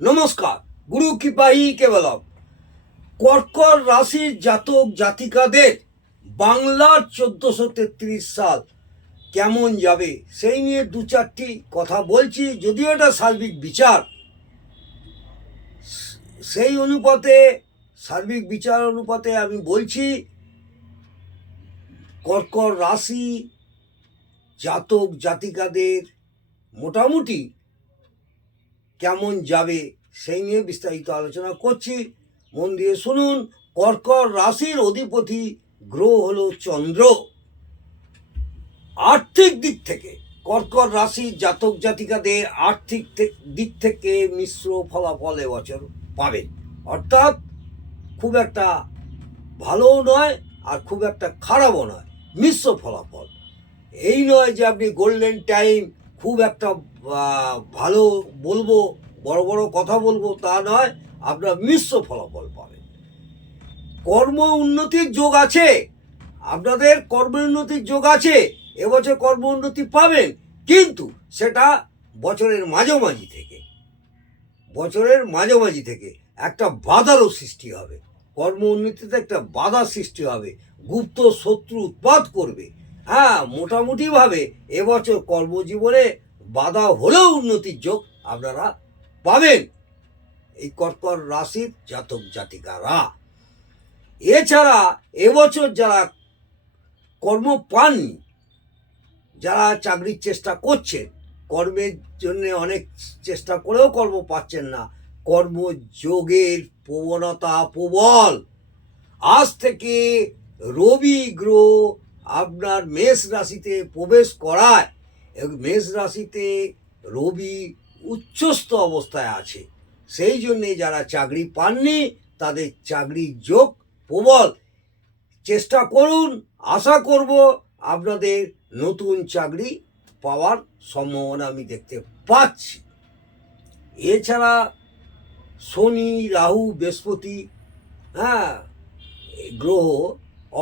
নমস্কার। গুরু কৃপাই কেবলম। কর্কট রাশির জাতক জাতিকাদের বাংলার 1433 সাল কেমন যাবে সেই নিয়ে দু চারটি কথা বলছি। যদিও এটা সার্বিক বিচার, সেই অনুপাতে সার্বিক বিচার অনুপাতে আমি বলছি কর্কট রাশি জাতক জাতিকাদের মোটামুটি কেমন যাবে সেই নিয়ে বিস্তারিত আলোচনা করছি। মন দিয়ে শুনুন। কর্কট রাশির অধিপতি গ্রহ হলো চন্দ্র। আর্থিক দিক থেকে কর্কট রাশির জাতক জাতিকাদের আর্থিক দিক থেকে মিশ্র ফলাফল এবছর পাবেন। অর্থাৎ খুব একটা ভালোও নয় আর খুব একটা খারাপও নয়, মিশ্র ফলাফল। এই নয় যে আপনি গোল্ডেন টাইম খুব একটা ভালো বলবো, বড় বড় কথা বলবো, তা নয়। আপনার মিশ্র ফলাফল পাবেন। কর্ম উন্নতির যোগ আছে, আপনাদের কর্ম উন্নতির যোগ আছে। এবছর কর্ম উন্নতি পাবেন, কিন্তু সেটা বছরের মাঝামাঝি থেকে একটা বাধারও সৃষ্টি হবে। কর্ম উন্নতিতে একটা বাধা সৃষ্টি হবে, গুপ্ত শত্রু উৎপাত করবে। মোটামুটিভাবে এবছর কর্মজীবনে বাধা হলেও উন্নতির যোগ আপনারা পাবেন এই কর্কট রাশির জাতক জাতিকারা। এছাড়া এবছর যারা কর্ম পাননি, যারা চাকরির চেষ্টা করছেন, কর্মের জন্য অনেক চেষ্টা করেও কর্ম পাচ্ছেন না, কর্মযোগের প্রবণতা প্রবল। আজ থেকে রবি গ্রহ আপনার মেষ রাশিতে প্রবেশ করায়, মেষ রাশিতে রবি উচ্চস্থ অবস্থায় আছে। সেই জন্যে যারা চাকরি পাননি তাদের চাকরির যোগ প্রবল। চেষ্টা করুন, আশা করব আপনাদের নতুন চাকরি পাওয়ার সম্ভাবনা আমি দেখতে পাচ্ছি। এছাড়া শনি, রাহু, বৃহস্পতি গ্রহ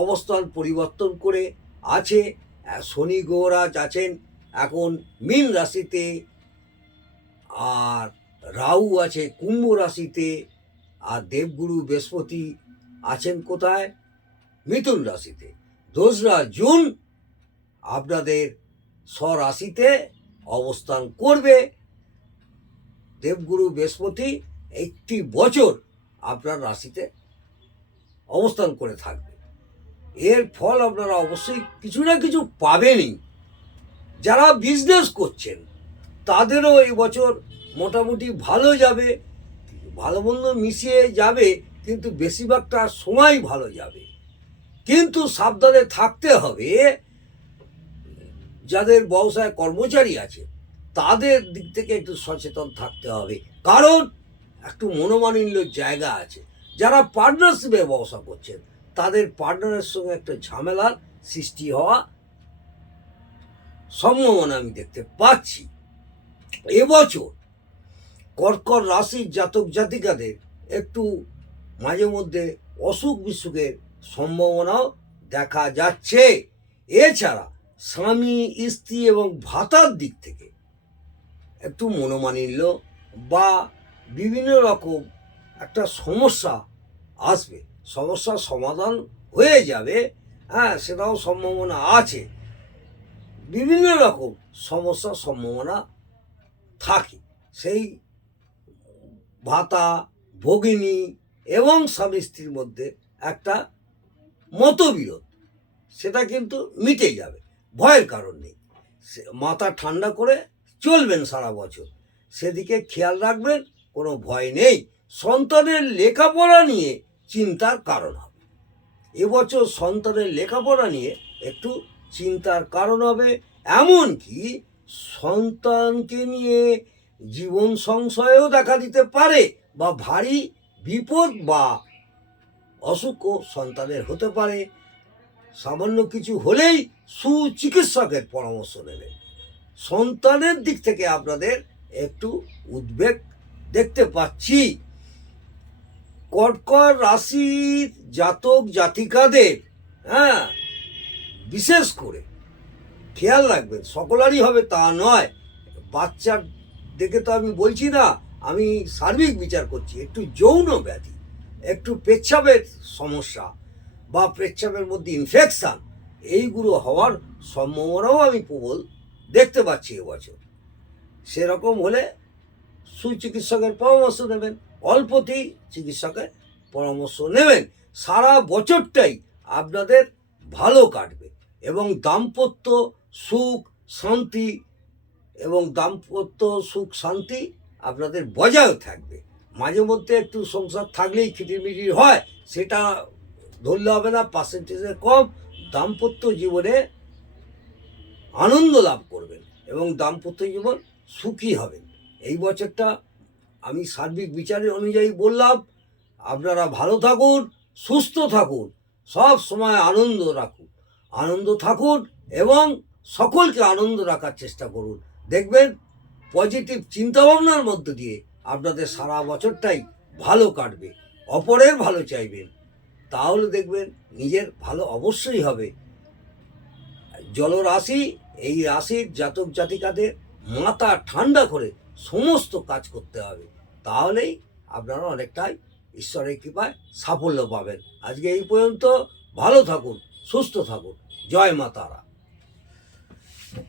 অবস্থান পরিবর্তন করে আছে। শনি গ্রহরাজ আছেন এখন মীন রাশিতে, আর রাহু আছে কুম্ভ রাশিতে, আর দেবগুরু বৃহস্পতি আছেন কোথায়? মিথুন রাশিতে। 2রা জুন আপনাদের স্বরাশিতে অবস্থান করবে দেবগুরু বৃহস্পতি। 1 বছর আপনার রাশিতে অবস্থান করে থাকবে। এর ফল আপনারা অবশ্যই কিছু না কিছু পাবেনই। যারা বিজনেস করছেন তাদেরও এই বছর মোটামুটি ভালো যাবে, ভালো মন্দ মিশিয়ে যাবে, কিন্তু বেশিরভাগটা সময় ভালো যাবে। কিন্তু সাবধানে থাকতে হবে, যাদের ব্যবসায় কর্মচারী আছে তাদের দিক থেকে একটু সচেতন থাকতে হবে, কারণ একটু মনোমালিন্যর জায়গা আছে। যারা পার্টনারশিপে ব্যবসা করছেন তাদের পার্টনারের সঙ্গে একটা ঝামেলার সৃষ্টি হওয়া সম্ভাবনা আমি দেখতে পাচ্ছি। এবছর কর্কট রাশির জাতক জাতিকাদের একটু মাঝে মধ্যে অসুখ বিসুখের সম্ভাবনাও দেখা যাচ্ছে। এছাড়া স্বামী, স্ত্রী এবং ভাতার দিক থেকে একটু মনোমালিন্য বা বিভিন্ন রকম একটা সমস্যা আসবে। সমস্যার সমাধান হয়ে যাবে, সেটাও সম্ভাবনা আছে। বিভিন্ন রকম সমস্যার সম্ভাবনা থাকে। সেই ভাতা, ভগিনী এবং স্বামী স্ত্রীর মধ্যে একটা মতবিরোধ, সেটা কিন্তু মিটে যাবে, ভয়ের কারণ নেই। মাথা ঠান্ডা করে চলবেন সারা বছর, সেদিকে খেয়াল রাখবেন, কোনো ভয় নেই। সন্তানের লেখাপড়া নিয়ে চিন্তার কারণ হবে। এবছর সন্তানের লেখাপড়া নিয়ে একটু চিন্তার কারণ হবে। এমনকি সন্তানকে নিয়ে জীবন সংশয়ও দেখা দিতে পারে, বা ভারী বিপদ বা অসুখও সন্তানের হতে পারে। সামান্য কিছু হলেই সুচিকিৎসকের পরামর্শ নেবেন। সন্তানের দিক থেকে আপনাদের একটু উদ্বেগ দেখতে পাচ্ছি। কর্কট রাশির জাতক জাতিকাদের বিশেষ করে খেয়াল রাখবেন। সকলেরই হবে তা নয়, বাচ্চার দেখে তো আমি বলছি না, আমি সার্বিক বিচার করছি, একটু যৌন ব্যাধি, একটু পেচ্ছাপের সমস্যা বা পেচ্ছাপের মধ্যে ইনফেকশান, এইগুলো হওয়ার সম্ভাবনাও আমি প্রবল দেখতে পাচ্ছি এবছর। সেরকম হলে সুচিকিৎসকের পরামর্শ নেবেন, অল্পতেই চিকিৎসকের পরামর্শ নেবেন। সারা বছরটাই আপনাদের ভালো কাটবে এবং দাম্পত্য সুখ শান্তি আপনাদের বজায় থাকবে। মাঝে মধ্যে একটু সংসার থাকলেই খিটিমিটির হয়, সেটা ধরলে হবে না, পার্সেন্টেজে কম। দাম্পত্য জীবনে আনন্দ লাভ করবেন এবং দাম্পত্য জীবন সুখী হবেন। এই বছরটা আমি সার্বিক বিচারের অনুযায়ী বললাম। আপনারা ভালো থাকুন, সুস্থ থাকুন, সব সময় আনন্দ থাকুন এবং সকলকে আনন্দ রাখার চেষ্টা করুন। দেখবেন পজিটিভ চিন্তাভাবনার মধ্য দিয়ে আপনাদের সারা বছরটাই ভালো কাটবে। অপরের ভালো চাইবেন, তাহলে দেখবেন নিজের ভালো অবশ্যই হবে। জলরাশি, এই রাশির জাতক জাতিকাদের মাথা ঠান্ডা করে সমস্ত কাজ করতে হবে, তাহলেই আপনারা অনেকটাই ঈশ্বরের কৃপায় সাফল্য পাবেন। আজকে এই পর্যন্ত। ভালো থাকুন, সুস্থ থাকুন। জয় মা তারা।